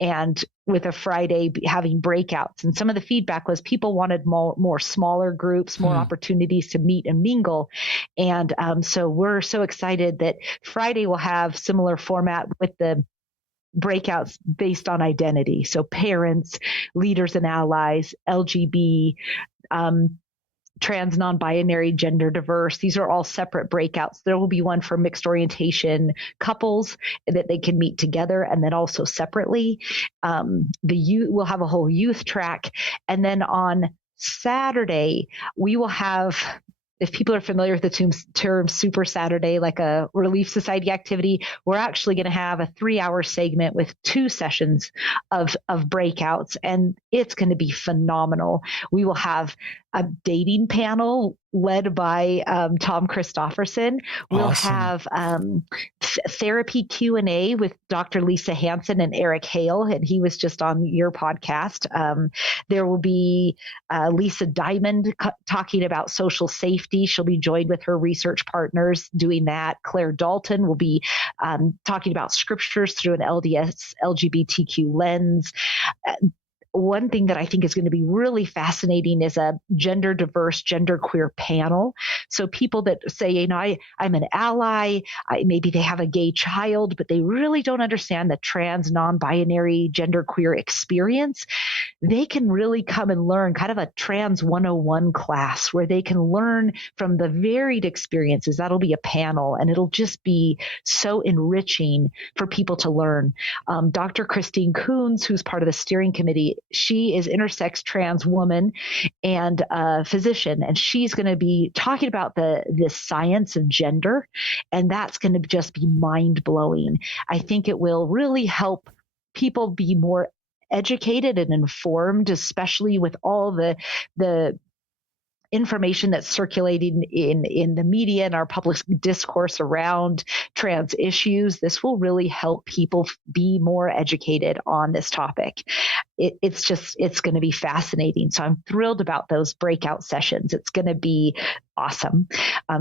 and with a Friday having breakouts. And some of the feedback was people wanted more smaller groups, more opportunities to meet and mingle. And so we're so excited that Friday will have similar format with the breakouts based on identity. So parents, leaders and allies, LGB, trans, non-binary, gender diverse. These are all separate breakouts. There will be one for mixed orientation couples that they can meet together, and then also separately. The youth will have a whole youth track. And then on Saturday, we will have, if people are familiar with the term Super Saturday, like a Relief Society activity, we're actually going to have a 3-hour segment with 2 sessions of breakouts, and it's going to be phenomenal. We will have a dating panel led by Tom Christofferson. We'll have therapy Q&A with Dr. Lisa Hansen and Eric Hale, and he was just on your podcast. There will be Lisa Diamond talking about social safety. She'll be joined with her research partners doing that. Claire Dalton will be talking about scriptures through an LDS LGBTQ lens. One thing that I think is going to be really fascinating is a gender diverse, gender queer panel. So people that say, I'm an ally, maybe they have a gay child, but they really don't understand the trans, non-binary, gender queer experience. They can really come and learn kind of a trans 101 class where they can learn from the varied experiences. That'll be a panel, and it'll just be so enriching for people to learn. Dr. Christine Coons, who's part of the steering committee, she is intersex trans woman and a physician, and she's going to be talking about the science of gender, and that's going to just be mind-blowing. I think it will really help people be more educated and informed, especially with all the information that's circulating in the media and our public discourse around trans issues. This will really help people be more educated on this topic. It's going to be fascinating. So I'm thrilled about those breakout sessions. It's going to be awesome.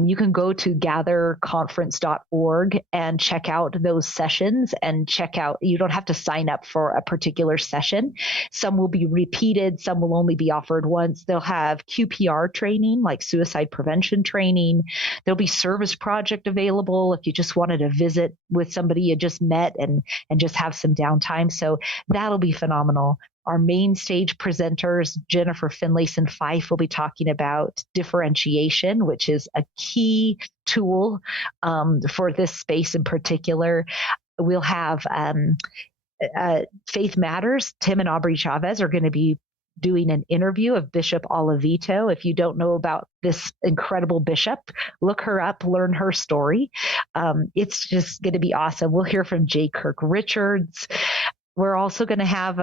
You can go to gatherconference.org and check out those sessions and check out, you don't have to sign up for a particular session. Some will be repeated. Some will only be offered once. They'll have QPR training, like suicide prevention training. There'll be service project available if you just wanted to visit with somebody you just met and just have some downtime. So that'll be phenomenal. Our main stage presenters, Jennifer Finlayson Fife, will be talking about differentiation, which is a key tool for this space in particular. We'll have Faith Matters. Tim and Aubrey Chavez are going to be doing an interview of Bishop Olavito. If you don't know about this incredible bishop, look her up, learn her story. It's just going to be awesome. We'll hear from J. Kirk Richards. We're also going to have,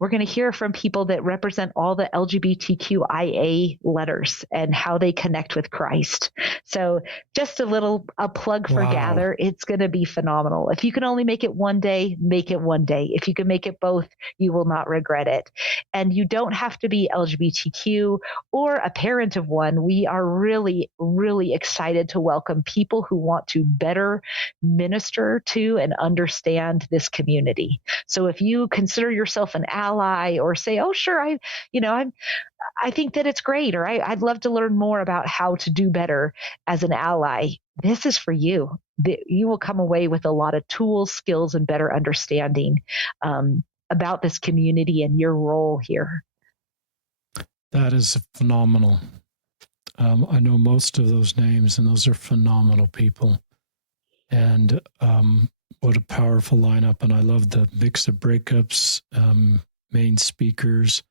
we're going to hear from people that represent all the LGBTQIA letters and how they connect with Christ. So just a plug for Gather. It's going to be phenomenal. If you can only make it one day, make it one day. If you can make it both, you will not regret it. And you don't have to be LGBTQ or a parent of one. We are really, really excited to welcome people who want to better minister to and understand this community. So if you consider yourself an ally or say, oh, sure, I think that it's great, or I'd love to learn more about how to do better as an ally, this is for you. You will come away with a lot of tools, skills, and better understanding about this community and your role here. That is phenomenal. I know most of those names, and those are phenomenal people. And what a powerful lineup. And I love the mix of breakups, main speakers.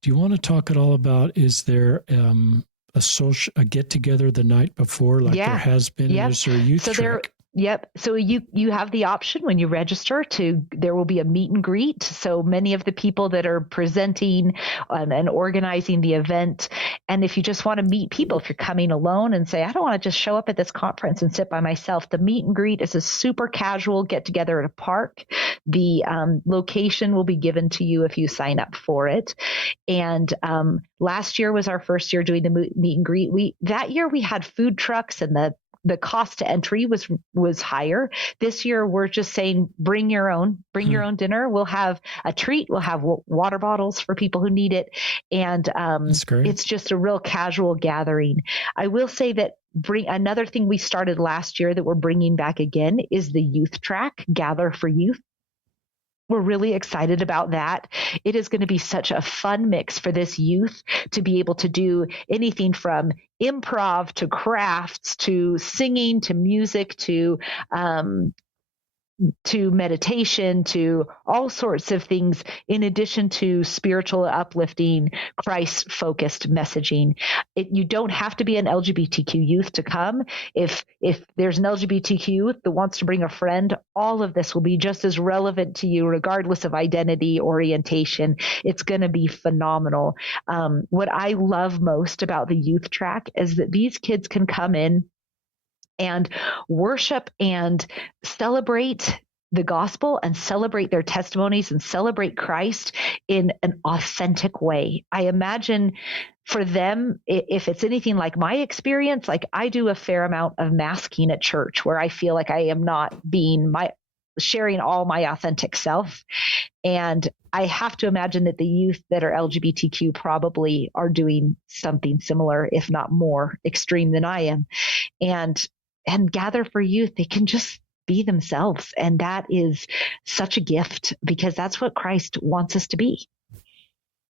Do you want to talk at all about, is there a get-together the night before like there has been? Yep. Is there a youth trek? Yep. So you have the option when you register there will be a meet and greet. So many of the people that are presenting and organizing the event. And if you just want to meet people, if you're coming alone and say, I don't want to just show up at this conference and sit by myself, the meet and greet is a super casual get together at a park. The location will be given to you if you sign up for it. And last year was our first year doing the meet and greet. That year we had food trucks, and the cost to entry was higher. This year, we're just saying, bring your own dinner. We'll have a treat. We'll have water bottles for people who need it. And it's just a real casual gathering. I will say that another thing we started last year that we're bringing back again is the youth track, Gather for Youth. We're really excited about that. It is going to be such a fun mix for this youth to be able to do anything from improv to crafts to singing to music to meditation, to all sorts of things, in addition to spiritual, uplifting, Christ-focused messaging. You don't have to be an LGBTQ youth to come. If there's an LGBTQ youth that wants to bring a friend, all of this will be just as relevant to you, regardless of identity, orientation. It's going to be phenomenal. What I love most about the youth track is that these kids can come in and worship and celebrate the gospel and celebrate their testimonies and celebrate Christ in an authentic way. I imagine for them, if it's anything like my experience, like I do a fair amount of masking at church where I feel like I am not sharing all my authentic self. And I have to imagine that the youth that are LGBTQ probably are doing something similar, if not more extreme than I am. And Gather for Youth, they can just be themselves. And that is such a gift, because that's what Christ wants us to be.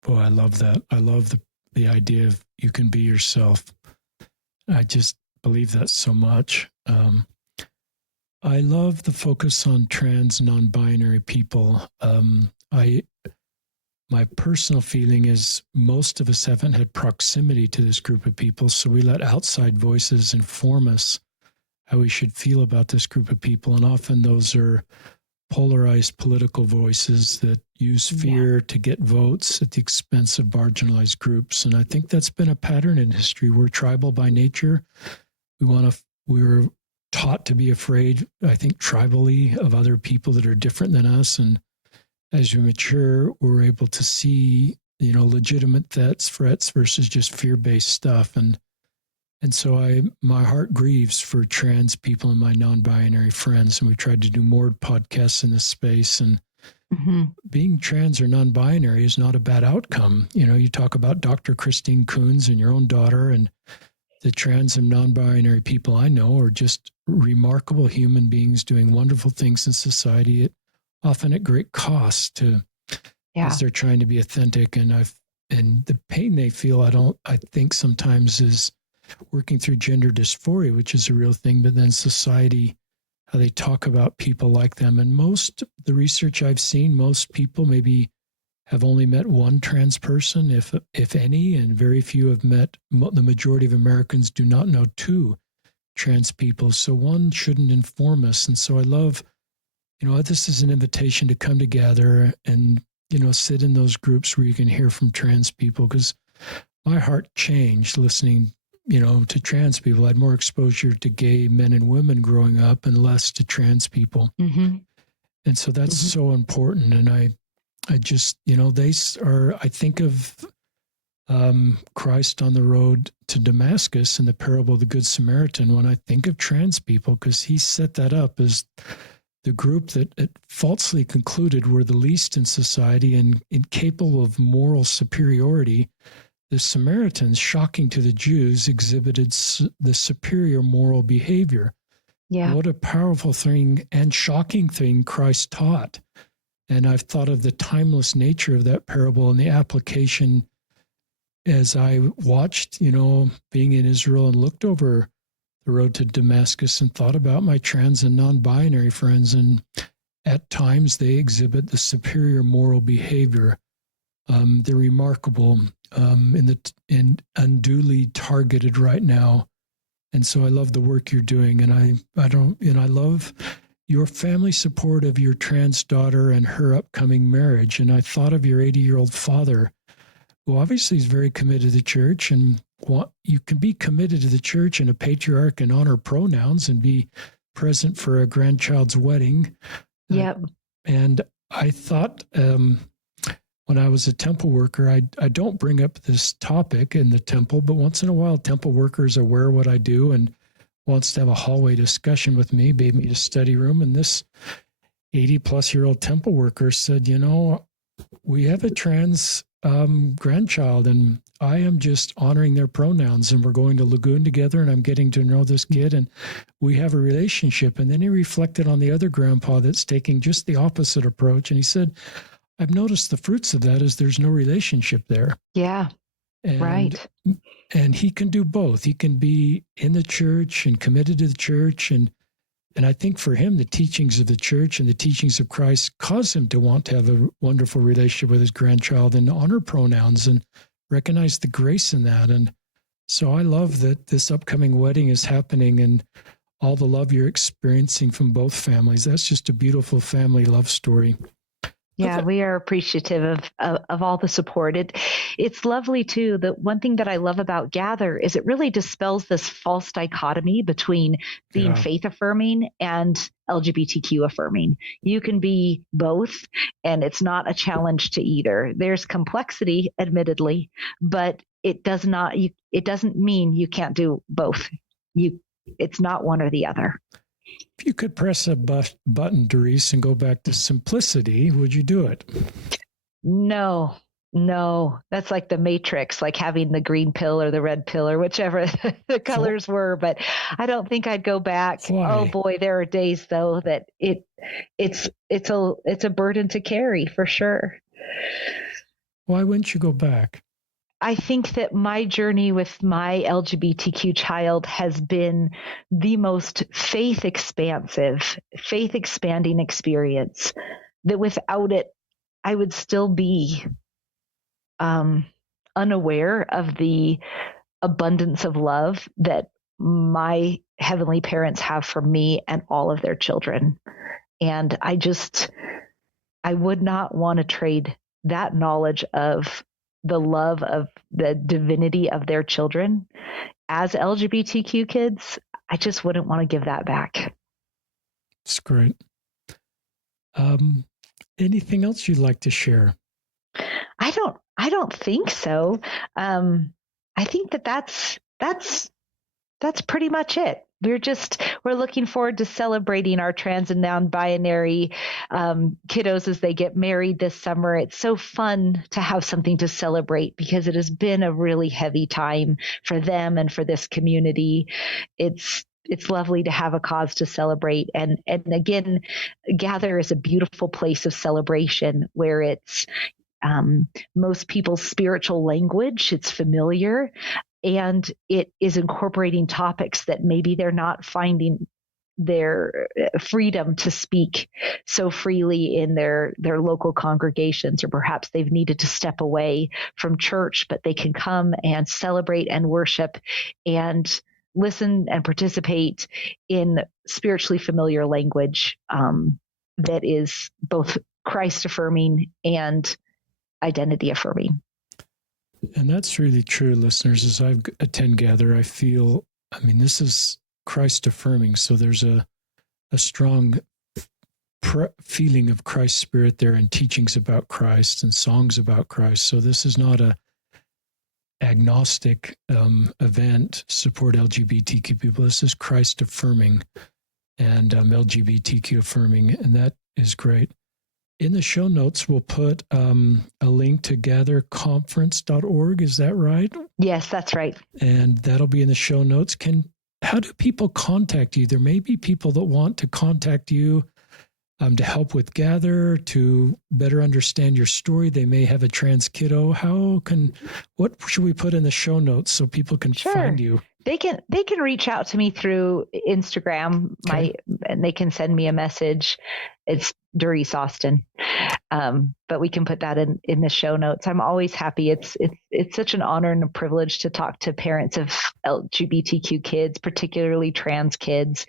Boy, I love that. I love the idea of you can be yourself. I just believe that so much. I love the focus on trans, non-binary people. My personal feeling is most of us haven't had proximity to this group of people, so we let outside voices inform us how we should feel about this group of people. And often those are polarized political voices that use fear to get votes at the expense of marginalized groups. And I think that's been a pattern in history. We're tribal by nature. We're taught to be afraid, I think, tribally of other people that are different than us. And as we mature, we're able to see, legitimate threats versus just fear-based stuff. And so my heart grieves for trans people and my non-binary friends. And we tried to do more podcasts in this space. And being trans or non-binary is not a bad outcome. You talk about Dr. Christine Coons and your own daughter, and the trans and non-binary people I know are just remarkable human beings doing wonderful things in society, often at great cost as they're trying to be authentic. And the pain they feel, I think sometimes is working through gender dysphoria, which is a real thing, but then society, how they talk about people like them. And the research I've seen, most people maybe have only met one trans person, if any, and very few have met, the majority of Americans do not know two trans people. So one shouldn't inform us. And so I love, this is an invitation to come together and, sit in those groups where you can hear from trans people, because my heart changed listening, to trans people. I had more exposure to gay men and women growing up and less to trans people. And so that's so important. And I just, I think of Christ on the road to Damascus in the parable of the Good Samaritan when I think of trans people, because he set that up as the group that it falsely concluded were the least in society and incapable of moral superiority. The Samaritans, shocking to the Jews, exhibited the superior moral behavior. Yeah. What a powerful thing and shocking thing Christ taught. And I've thought of the timeless nature of that parable and the application as I watched, being in Israel and looked over the road to Damascus and thought about my trans and non-binary friends. And at times they exhibit the superior moral behavior. They're remarkable and unduly targeted right now. And so I love the work you're doing. And I love your family support of your trans daughter and her upcoming marriage. And I thought of your 80-year-old father, who obviously is very committed to the church. And you can be committed to the church and a patriarch and honor pronouns and be present for a grandchild's wedding. Yep. And I thought when I was a temple worker, I don't bring up this topic in the temple, but once in a while, temple workers are aware of what I do and wants to have a hallway discussion with me, gave me a study room. And this 80-plus-year-old temple worker said, we have a trans grandchild, and I am just honoring their pronouns, and we're going to Lagoon together, and I'm getting to know this kid, and we have a relationship. And then he reflected on the other grandpa that's taking just the opposite approach. And he said, I've noticed the fruits of that is there's no relationship there. Yeah. Right. And he can do both. He can be in the church and committed to the church. And I think for him, the teachings of the church and the teachings of Christ cause him to want to have a wonderful relationship with his grandchild and honor pronouns and recognize the grace in that. And so I love that this upcoming wedding is happening and all the love you're experiencing from both families. That's just a beautiful family love story. Yeah, we are appreciative of all the support. It's lovely too. The one thing that I love about Gather is it really dispels this false dichotomy between being faith affirming and LGBTQ affirming. You can be both, and it's not a challenge to either. There's complexity, admittedly, but it doesn't mean you can't do both. It's not one or the other. If you could press a button, Darice, and go back to simplicity, would you do it? No. That's like the Matrix, like having the green pill or the red pill or whichever the colors were. But I don't think I'd go back. Why? Oh boy, there are days though that it's a burden to carry for sure. Why wouldn't you go back? I think that my journey with my LGBTQ child has been the most faith expanding experience, that without it, I would still be unaware of the abundance of love that my heavenly parents have for me and all of their children. And I would not want to trade that knowledge of the love of the divinity of their children as LGBTQ kids. I just wouldn't want to give that back. It's great. Anything else you'd like to share? I don't think so. I think that's pretty much it. We're looking forward to celebrating our trans and non-binary kiddos as they get married this summer. It's so fun to have something to celebrate because it has been a really heavy time for them and for this community. It's lovely to have a cause to celebrate. And again, Gather is a beautiful place of celebration where it's most people's spiritual language. It's familiar. And it is incorporating topics that maybe they're not finding their freedom to speak so freely in their local congregations, or perhaps they've needed to step away from church, but they can come and celebrate and worship and listen and participate in spiritually familiar language that is both Christ affirming and identity affirming. And that's really true, listeners. As I attend Gather, I feel, this is Christ affirming. So there's a strong feeling of Christ's Spirit there and teachings about Christ and songs about Christ. So this is not a agnostic event, support LGBTQ people. This is Christ affirming and LGBTQ affirming. And that is great. In the show notes, we'll put a link to gatherconference.org. Is that right? Yes, that's right. And that'll be in the show notes. How do people contact you? There may be people that want to contact you to help with Gather, to better understand your story. They may have a trans kiddo. What should we put in the show notes so people can find you? They can reach out to me through Instagram, and they can send me a message. It's Darice Auston. But we can put that in the show notes. I'm always happy. It's such an honor and a privilege to talk to parents of LGBTQ kids, particularly trans kids.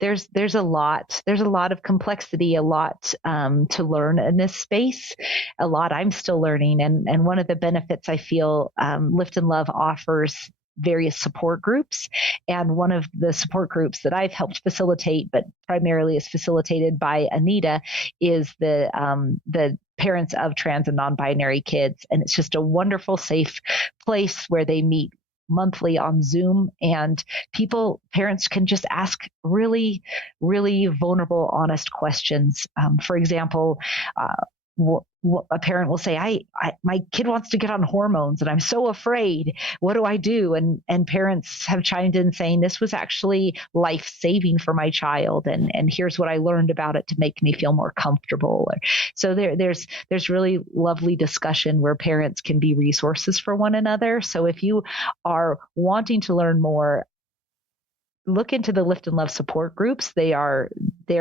There's a lot of complexity, a lot to learn in this space, a lot I'm still learning. And one of the benefits I feel Lift and Love offers various support groups. And one of the support groups that I've helped facilitate, but primarily is facilitated by Anita, is the parents of trans and non-binary kids. And it's just a wonderful, safe place where they meet monthly on Zoom, and parents can just ask really, really vulnerable, honest questions. For example, a parent will say, my kid wants to get on hormones and I'm so afraid. What do I do? And parents have chimed in saying, this was actually life-saving for my child. And here's what I learned about it to make me feel more comfortable. So there's really lovely discussion where parents can be resources for one another. So if you are wanting to learn more, look into the Lift and Love support groups. There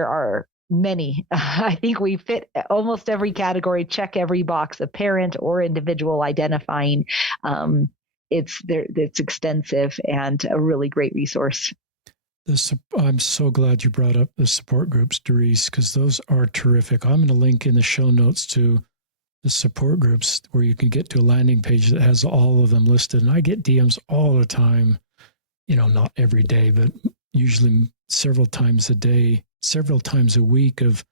are many. I think we fit almost every category, check every box, a parent or individual identifying. It's extensive and a really great resource. I'm so glad you brought up the support groups, Darice, because those are terrific. I'm going to link in the show notes to the support groups where you can get to a landing page that has all of them listed. And I get DMs all the time, not every day, but usually several times a day, several times a week, of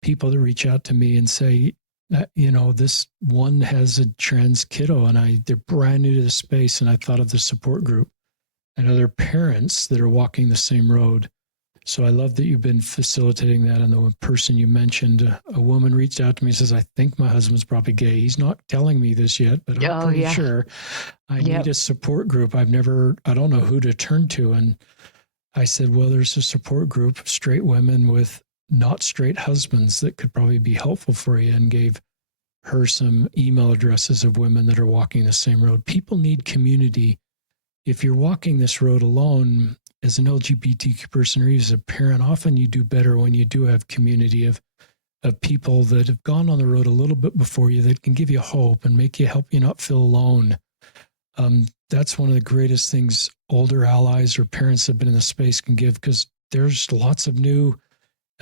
people that reach out to me and say, this one has a trans kiddo and they're brand new to the space. And I thought of the support group and other parents that are walking the same road. So I love that you've been facilitating that. And the person you mentioned, a woman reached out to me and says, I think my husband's probably gay. He's not telling me this yet, but I'm pretty sure I need a support group. I don't know who to turn to. And I said, well, there's a support group of straight women with not straight husbands that could probably be helpful for you, and gave her some email addresses of women that are walking the same road. People need community. If you're walking this road alone as an LGBTQ person or as a parent, often you do better when you do have community of people that have gone on the road a little bit before you, that can give you hope and help you not feel alone. That's one of the greatest things older allies or parents that have been in the space can give, because there's lots of new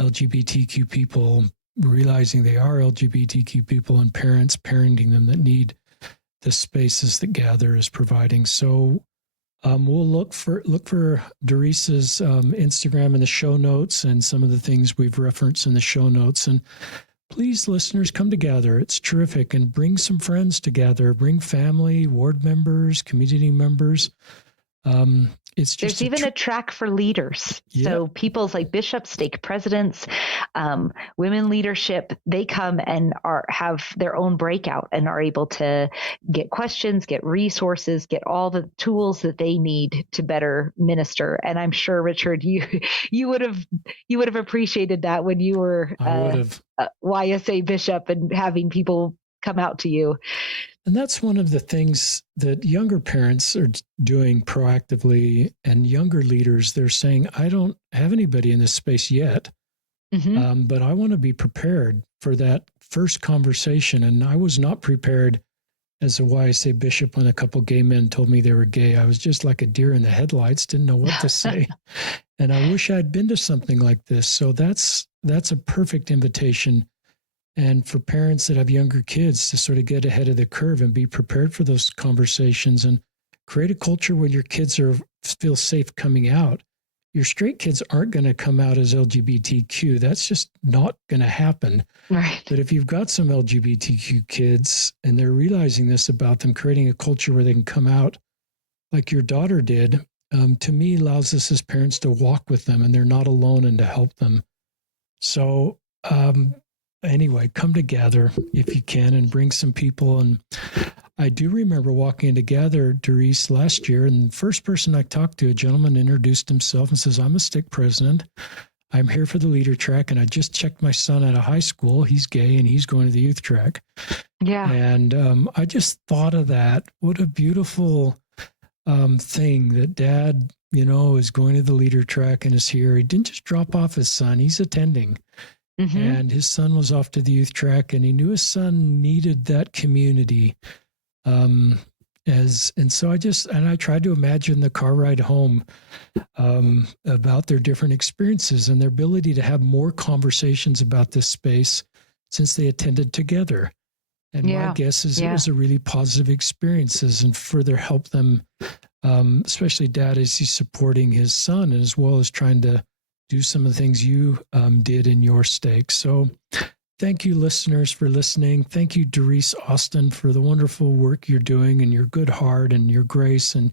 LGBTQ people realizing they are LGBTQ people, and parents parenting them that need the spaces that Gather is providing. So we'll look for Darice's Instagram in the show notes and some of the things we've referenced in the show notes. And please, listeners, come together. It's terrific. And bring some friends together. Bring family, ward members, community members. It's just there's even a track for leaders. Yeah. So people's like bishops, stake presidents, women leadership, they come and have their own breakout and are able to get questions, get resources, get all the tools that they need to better minister. And I'm sure, Richard, you would have appreciated that when you were a YSA bishop and having people come out to you. And that's one of the things that younger parents are doing proactively, and younger leaders, they're saying, I don't have anybody in this space yet, but I want to be prepared for that first conversation. And I was not prepared as a YSA bishop when a couple gay men told me they were gay. I was just like a deer in the headlights, didn't know what to say. And I wish I'd been to something like this. So that's a perfect invitation. And for parents that have younger kids to sort of get ahead of the curve and be prepared for those conversations and create a culture where your kids feel safe coming out. Your straight kids aren't going to come out as LGBTQ. That's just not going to happen. Right. But if you've got some LGBTQ kids and they're realizing this about them, creating a culture where they can come out like your daughter did, to me allows us as parents to walk with them and they're not alone and to help them. So, anyway, come together if you can and bring some people. And I do remember walking into Gather, Darice, last year, and the first person I talked to, a gentleman introduced himself and says, I'm a stake president. I'm here for the leader track, and I just checked my son out of high school. He's gay, and he's going to the youth track. Yeah. And I just thought of that. What a beautiful thing that Dad, is going to the leader track and is here. He didn't just drop off his son. He's attending. And his son was off to the youth track, and he knew his son needed that community. And so I tried to imagine the car ride home about their different experiences and their ability to have more conversations about this space since they attended together. And my guess is it was a really positive experiences and further help them, especially Dad as he's supporting his son as well as trying to do some of the things you did in your stake. So thank you, listeners, for listening. Thank you, Darice, Auston, for the wonderful work you're doing and your good heart and your grace and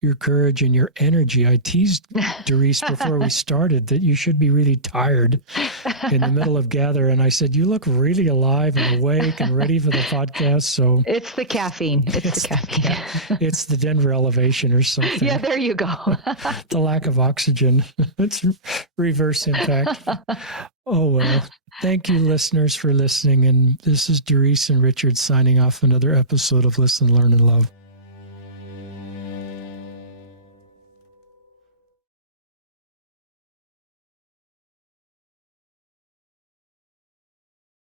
your courage and your energy. I teased Darice before we started that you should be really tired in the middle of Gather. And I said, you look really alive and awake and ready for the podcast. So it's the caffeine. It's the caffeine. It's the Denver elevation or something. Yeah, there you go. The lack of oxygen. It's reverse impact. Oh, well. Thank you, listeners, for listening. And this is Darice and Richard signing off another episode of Listen, Learn, and Love.